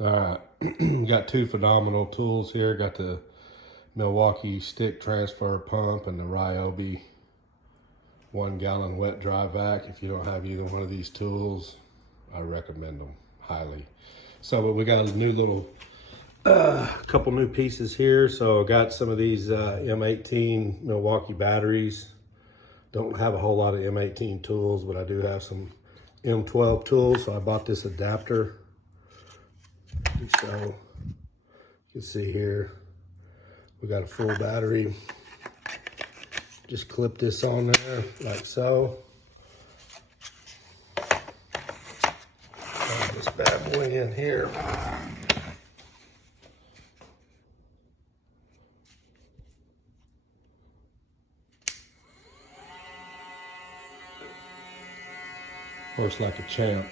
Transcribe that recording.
All right, got two phenomenal tools here. Got the Milwaukee stick transfer pump and the Ryobi 1 gallon wet dry vac. If you don't have either one of these tools, I recommend them highly. So we got a new little couple new pieces here. So I got some of these m18 Milwaukee batteries. Don't have a whole lot of m18 tools, but I do have some m12 tools. So I bought this adapter. So you can see here, we got a full battery. Just clip this on there like so. Plug this bad boy in here. Works like a champ.